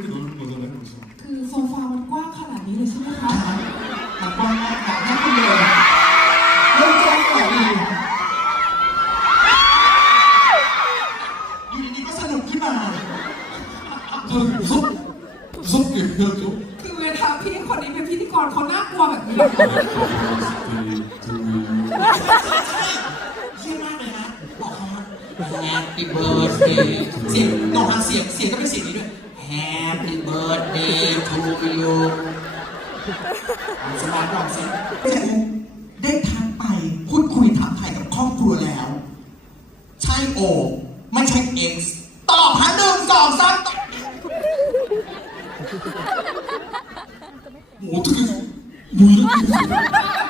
이렇게 넓은 거잖아요, 그래서. คือโซฟามันกว้างขนาดนี้เลยใช่ไหมคะ มันกว้างมากค่ะให้คุณเลยเริ่มแจ้งก่อนดีอยู่ดีๆก็สนุกขึ้นมา 저는 무섭, 무섭게 해야죠. คือเวลาพี่คนนี้เป็นพิธีกรเขาน่ากลัวแบบนี้ 네, 들으면 เยี่ยมมากเลยนะบอกเขาว่า Happy Birthday เสียงโนฮะเสียงเสียงก็เป็นเสียงนี้ด้วย Happy birthday to you สมาร์ทลองสิได้ทางไปพูดคุยถามไทยกับครอบครัวแล้ว ใช่โอ ไม่ใช่เอ็กซ์ตอบหาหนึ่งสองสามหมูตึ้งหมูตึ้ง